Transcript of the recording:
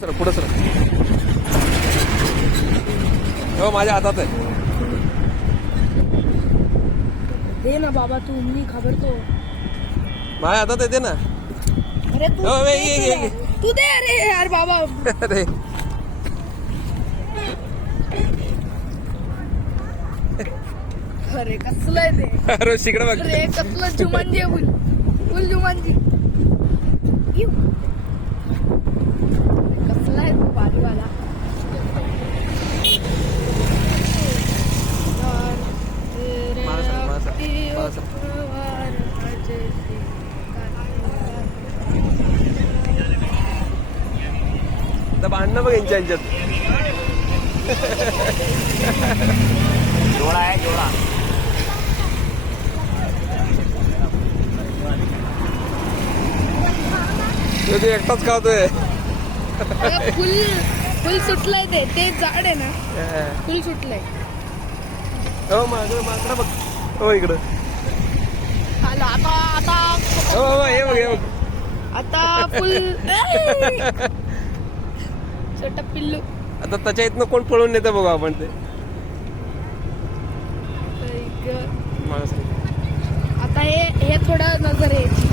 Sir पुढे sir. हो माझ्या हातात आहे. दे ना बाबा तू मी घाबरतो. माझ्या हातात आहे, दे ना. अरे तू हो, दे ये, तुला. ये. तू दे अरे यार बाबा. अरे अरे कसलं आहे ते. अरे शिकडे बघ. अरे कसलं जुमानजी आहे फुल जुमानजी. इव. कसला आहे तू बाजूवाला. मला सांग, मला सांग, मला सांग. आता भांडणं बघ यांच्या यांच्यात. जोडा आहे जोडा. तो ते एकटाच खातोय. अगं, फुल सुटलंय ते झाड आहे ना फुल सुटलंय. हो मागं माकडं बघ. हो इकडं. आलं आता हो हो हे बघ हे बघ. आता फुल छोटा पिल्लू. आता त्याच्या इथनं कोण पळून नेतं बघू आपण ते. मला सांग. आता हे थोडं नजर आहे.